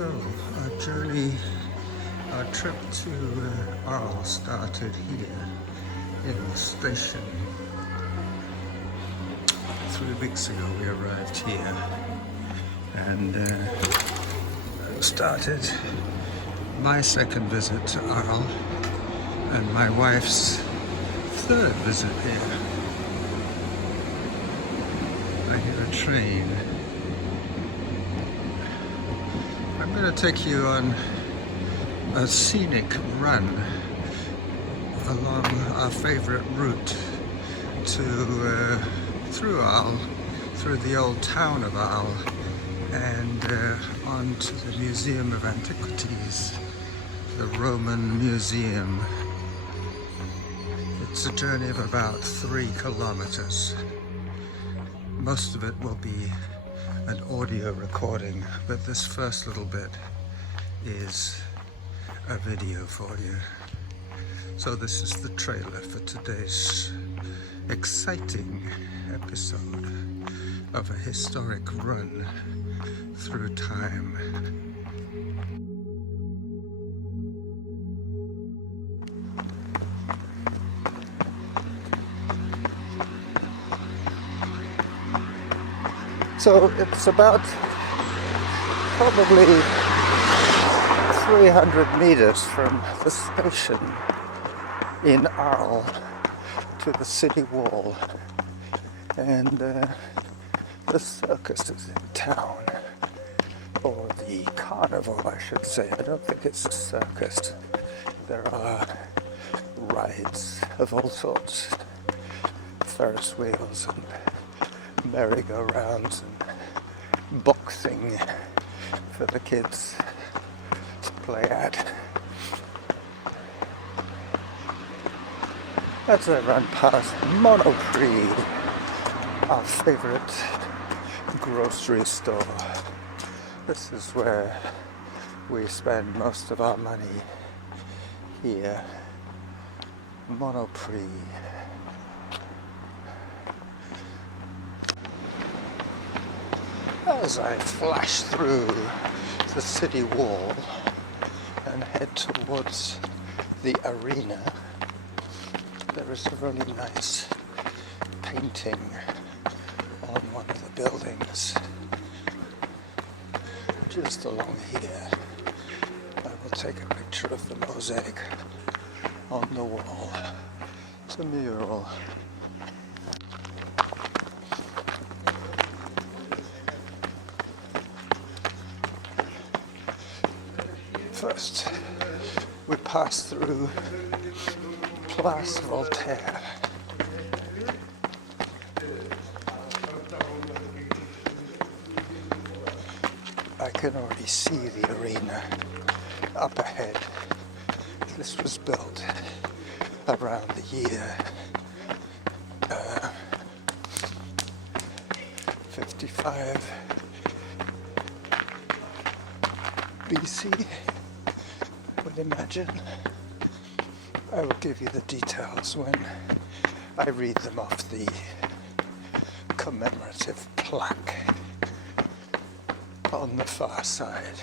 So, our trip to Arles started here in the station. 3 weeks ago we arrived here and started my second visit to Arles and my wife's third visit here. I hear a train. I'm going to take you on a scenic run along our favorite route to through Arles, through the old town of Arles, and on to the Museum of Antiquities, the Roman Museum. It's a journey of about 3 kilometers. Most of it will be an audio recording, but this first little bit is a video for you. So this is the trailer for today's exciting episode of a historic run through time. So it's about probably 300 meters from the station in Arles to the city wall, and the circus is in town, or the carnival I should say. I don't think it's a circus. There are rides of all sorts, Ferris wheels and merry-go-rounds and boxing for the kids to play at. As I run past Monoprix, our favorite grocery store. This is where we spend most of our money here. Monoprix. As I flash through the city wall and head towards the arena, there is a really nice painting on one of the buildings. Just along here, I will take a picture of the mosaic on the wall. It's a mural. First, we pass through Place Voltaire. I can already see the arena up ahead. This was built around the year 55 BC, I would imagine. I will give you the details when I read them off the commemorative plaque on the far side.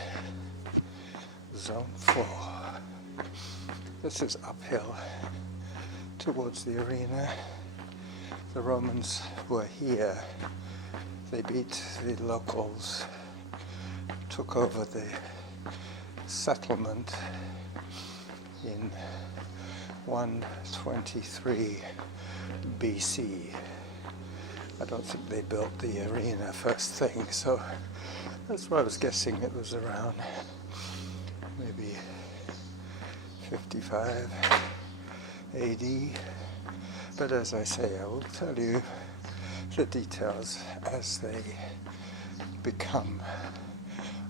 Zone 4. This is uphill towards the arena. The Romans were here. They beat the locals, took over the settlement in 123 BC. I don't think they built the arena first thing, so that's why I was guessing it was around maybe 55 AD. But as I say, I will tell you the details as they become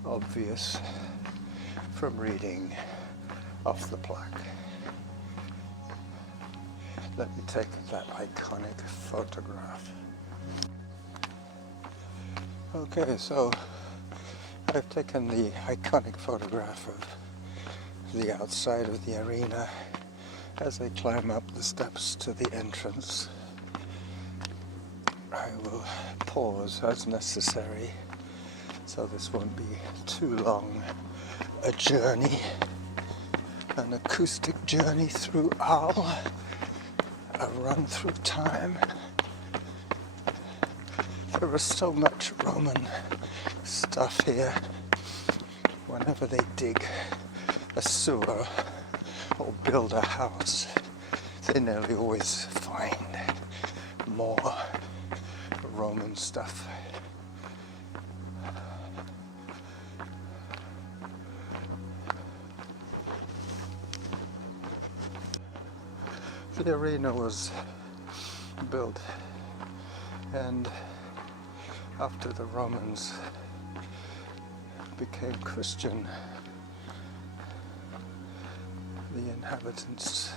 obvious from reading off the plaque. Let me take that iconic photograph. Okay, so I've taken the iconic photograph of the outside of the arena as I climb up the steps to the entrance. I will pause as necessary, so this won't be too long a journey, an acoustic journey through Arles, a run through time. There is so much Roman stuff here. Whenever they dig a sewer or build a house, they nearly always find more Roman stuff. The arena was built, and after the Romans became Christian, the inhabitants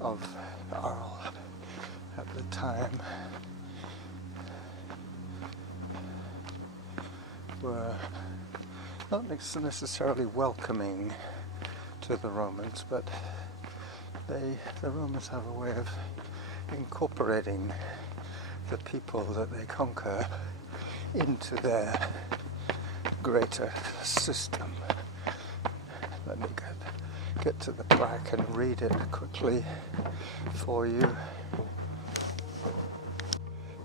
of Arles at the time were not necessarily welcoming to the Romans, but the Romans have a way of incorporating the people that they conquer into their greater system. Let me get to the back and read it quickly for you.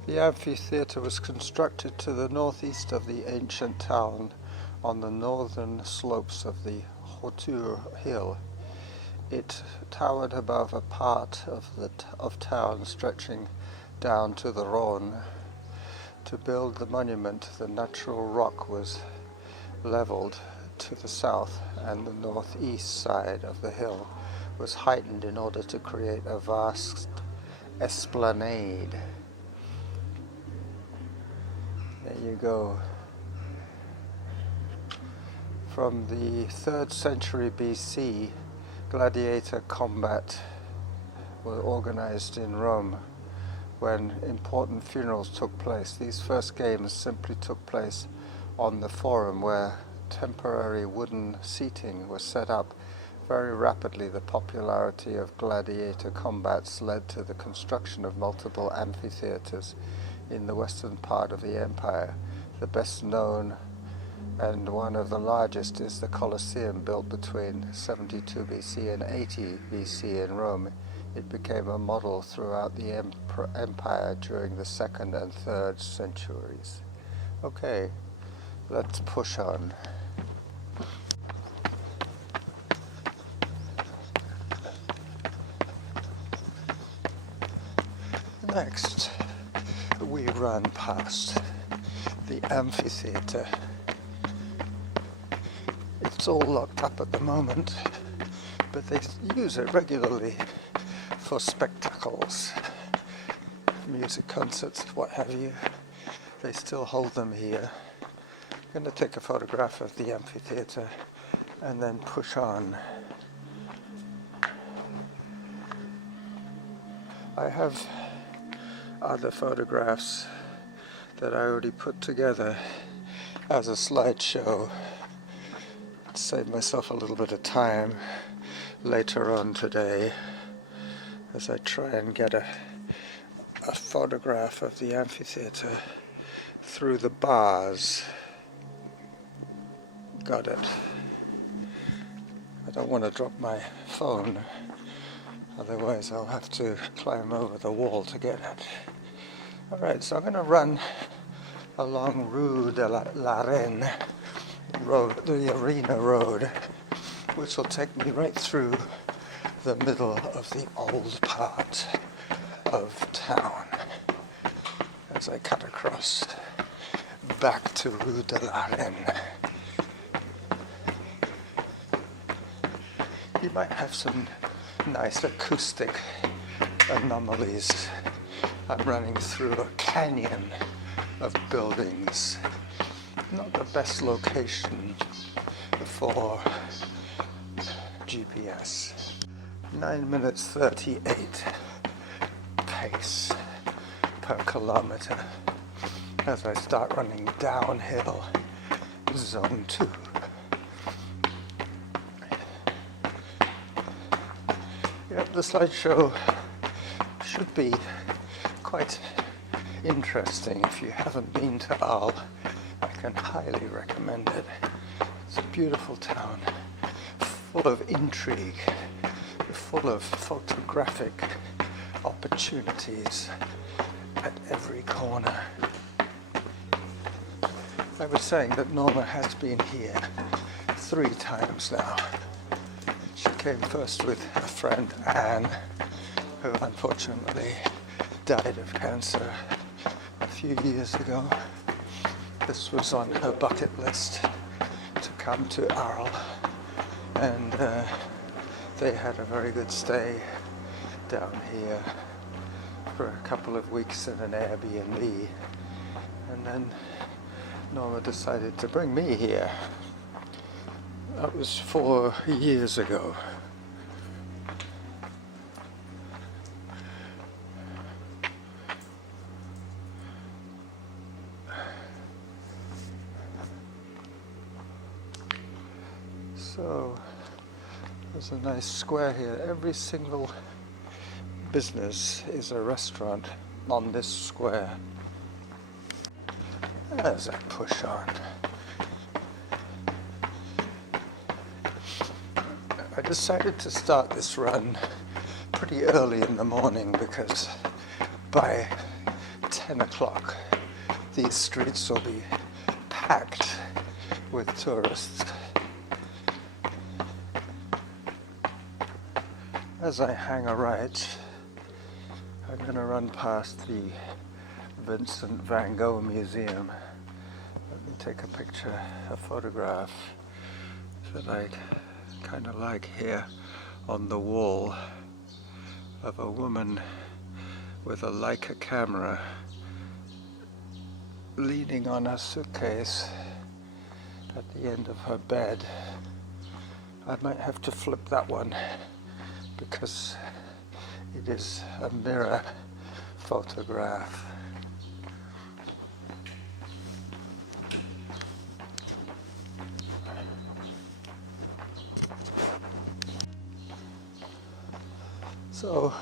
The amphitheatre was constructed to the northeast of the ancient town on the northern slopes of the Hauteur hill. It towered above a part of town stretching down to the Rhone. To build the monument, the natural rock was leveled to the south, and the northeast side of the hill was heightened in order to create a vast esplanade. There you go. From the 3rd century BC, gladiator combat were organized in Rome when important funerals took place. These first games simply took place on the Forum, where temporary wooden seating was set up. Very rapidly, the popularity of gladiator combats led to the construction of multiple amphitheatres in the western part of the empire. The best known and one of the largest is the Colosseum, built between 72 BC and 80 BC in Rome. It became a model throughout the empire during the 2nd and 3rd centuries. Okay, let's push on. Next, we run past the amphitheatre. It's all locked up at the moment, but they use it regularly for spectacles, music concerts, what have you. They still hold them here. I'm going to take a photograph of the amphitheatre and then push on. I have other photographs that I already put together as a slideshow to save myself a little bit of time later on today as I try and get a photograph of the amphitheatre through the bars. Got it. I don't want to drop my phone, otherwise I'll have to climb over the wall to get it. Alright, so I'm going to run along Rue de la Reine road, the Arena Road, which will take me right through the middle of the old part of town as I cut across back to Rue de la Reine. You might have some nice acoustic anomalies. I'm running through a canyon of buildings. Not the best location for GPS. 9 minutes 38 pace per kilometer as I start running downhill, zone 2. Yep, the slideshow should be quite interesting. If you haven't been to Arles, I can highly recommend it. It's a beautiful town, full of intrigue, full of photographic opportunities at every corner. I was saying that Norma has been here 3 times now. She came first with a friend, Anne, who unfortunately died of cancer a few years ago. This was on her bucket list to come to Arles, and they had a very good stay down here for a couple of weeks in an Airbnb, and then Norma decided to bring me here. That was 4 years ago. So there's a nice square here. Every single business is a restaurant on this square. As I push on, I decided to start this run pretty early in the morning because by 10 o'clock these streets will be packed with tourists. As I hang a right, I'm going to run past the Vincent van Gogh Museum. Let me take a picture, a photograph that I kind of like here on the wall of a woman with a Leica camera leaning on a suitcase at the end of her bed. I might have to flip that one because it is a mirror photograph. So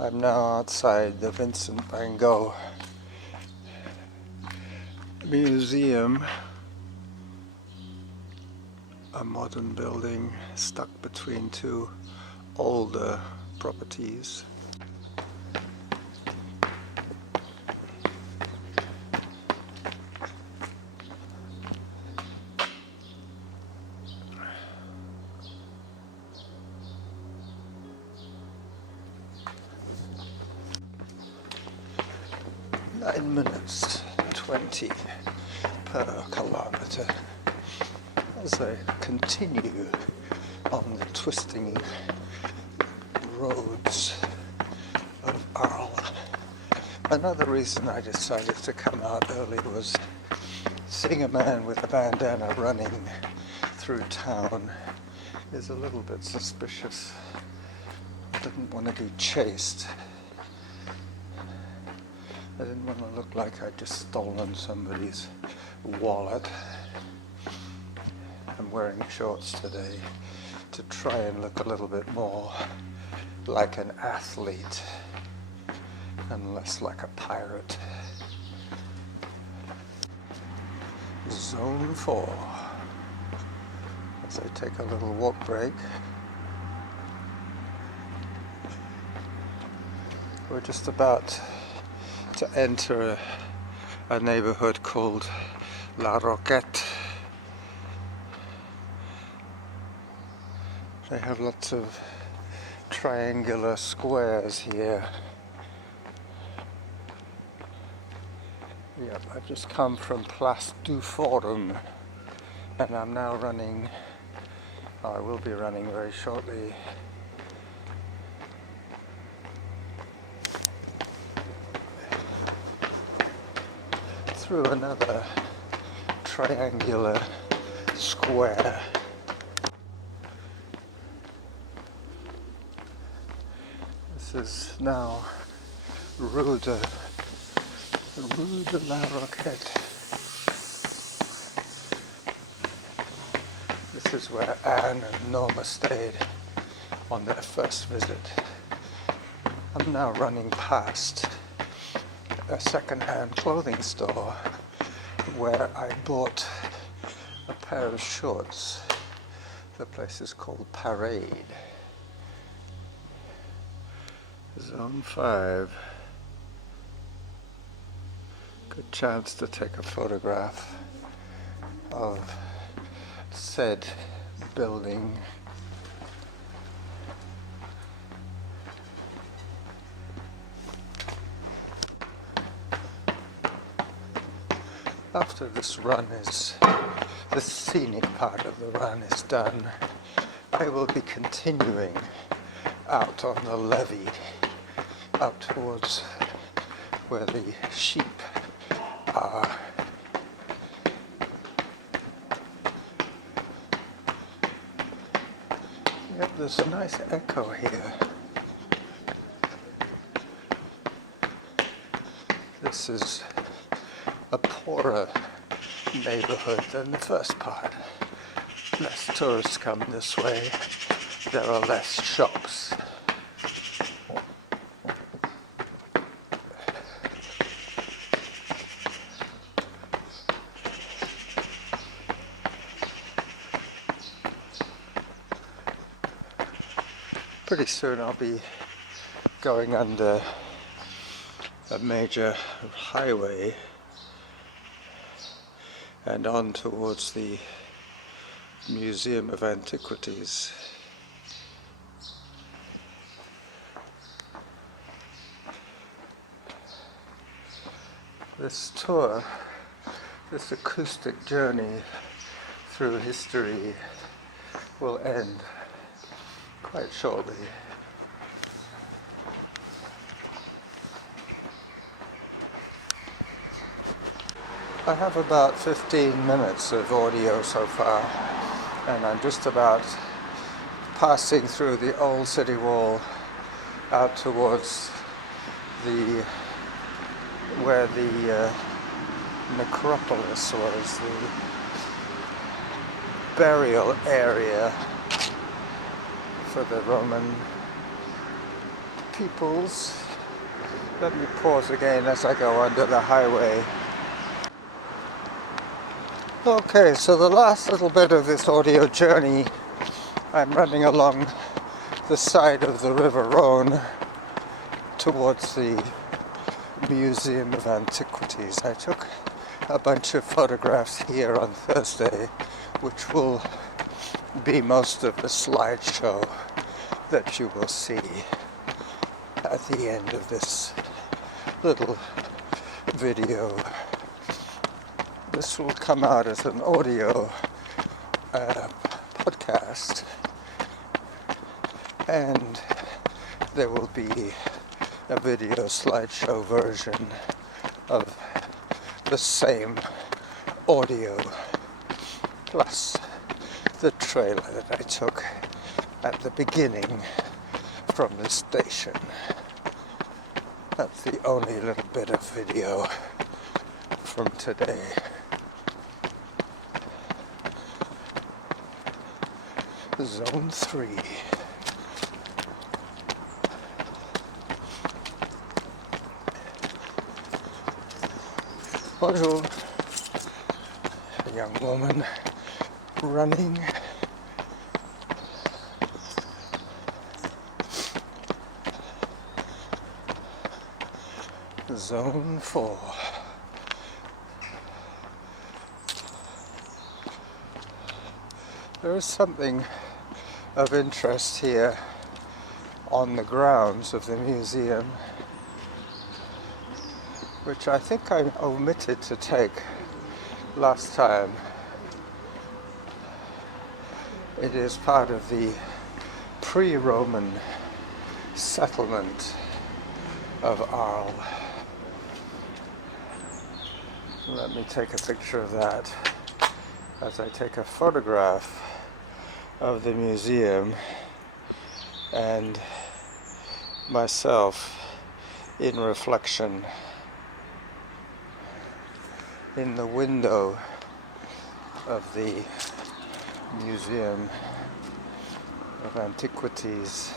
I'm now outside the Vincent van Gogh Museum, a modern building stuck between 2 older properties. Minutes 20 per kilometer as I continue on the twisting roads of Arles. Another reason I decided to come out early was seeing a man with a bandana running through town is a little bit suspicious. I didn't want to be chased. I didn't want to look like I'd just stolen somebody's wallet. I'm wearing shorts today to try and look a little bit more like an athlete and less like a pirate. Zone 4. As I take a little walk break. We're just about to enter a neighborhood called La Roquette. They have lots of triangular squares here. Yep, I've just come from Place du Forum and I'm now running, I will be running very shortly, through another triangular square. This is now Rue de la Roquette. This is where Anne and Norma stayed on their first visit. I'm now running past a second-hand clothing store where I bought a pair of shorts. The place is called Parade. Zone 5. Good chance to take a photograph of said building. After this run is, the scenic part of the run is done, I will be continuing out on the levee, out towards where the sheep are. Yep, there's a nice echo here. This is a poorer neighborhood than the first part. Less tourists come this way. There are less shops. Pretty soon I'll be going under a major highway and on towards the Museum of Antiquities. This tour, this acoustic journey through history will end quite shortly. I have about 15 minutes of audio so far, and I'm just about passing through the old city wall out towards where the necropolis was, the burial area for the Roman peoples. Let me pause again as I go under the highway. Okay, so the last little bit of this audio journey, I'm running along the side of the River Rhone towards the Museum of Antiquities. I took a bunch of photographs here on Thursday, which will be most of the slideshow that you will see at the end of this little video. This will come out as an audio podcast, and there will be a video slideshow version of the same audio, plus the trailer that I took at the beginning from the station. That's the only little bit of video from today. Zone 3. Bonjour. A young woman running. Zone 4. There is something of interest here on the grounds of the museum, which I think I omitted to take last time. It is part of the pre-Roman settlement of Arles. Let me take a picture of that as I take a photograph of the museum and myself in reflection in the window of the Museum of Antiquities.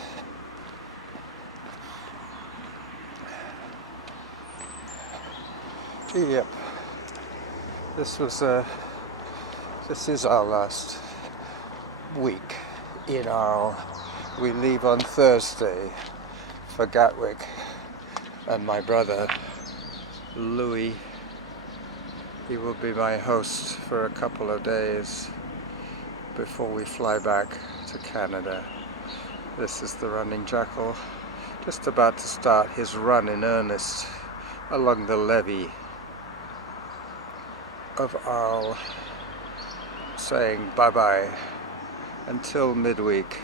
Yep, this was a This is our last week in Arles. We leave on Thursday for Gatwick, and my brother Louis, he will be my host for a couple of days before we fly back to Canada. This is the Running Jackal, just about to start his run in earnest along the levee of Arles, saying bye-bye until midweek.